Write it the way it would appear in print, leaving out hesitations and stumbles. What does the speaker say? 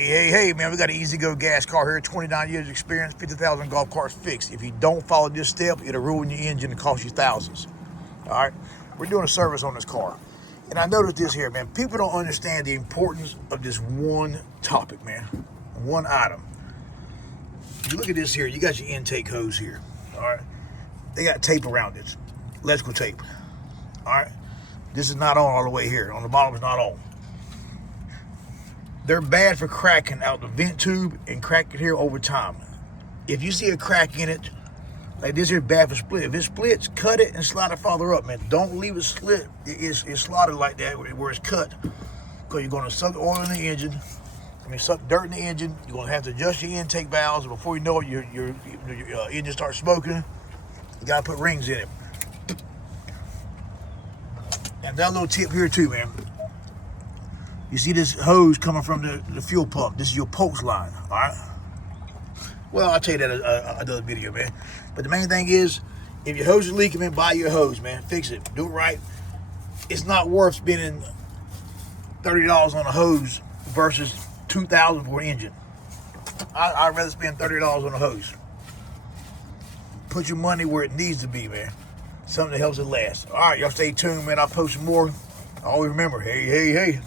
Hey, man, we got an EZGO gas car here, 29 years experience, 50,000 golf carts fixed. If you don't follow this step, it'll ruin your engine and cost you thousands. All right, we're doing a service on this car. And I noticed this here, man, people don't understand the importance of this one topic, man, one item. If you look at this here, you got your intake hose here, all right? They got tape around it, electrical tape, all right? This is not on all the way here. On the bottom, it's not on. They're bad for cracking out the vent tube and cracking here over time. If you see a crack in it, like this here, bad for split. If it splits, cut it and slide it farther up, man. Don't leave it slit. It's slotted like that where it's cut, because you're going to suck oil in the engine. Suck dirt in the engine. You're going to have to adjust your intake valves. And before you know it, your engine starts smoking. You got to put rings in it. And that little tip here too, man. You see this hose coming from the fuel pump. This is your pulse line, all right? Well, I'll tell you that another video, man. But the main thing is, if your hose is leaking, man, buy your hose, man. Fix it. Do it right. It's not worth spending $30 on a hose versus $2,000 for an engine. I'd rather spend $30 on a hose. Put your money where it needs to be, man. Something that helps it last. All right, y'all stay tuned, man. I'll post some more. Always remember, hey.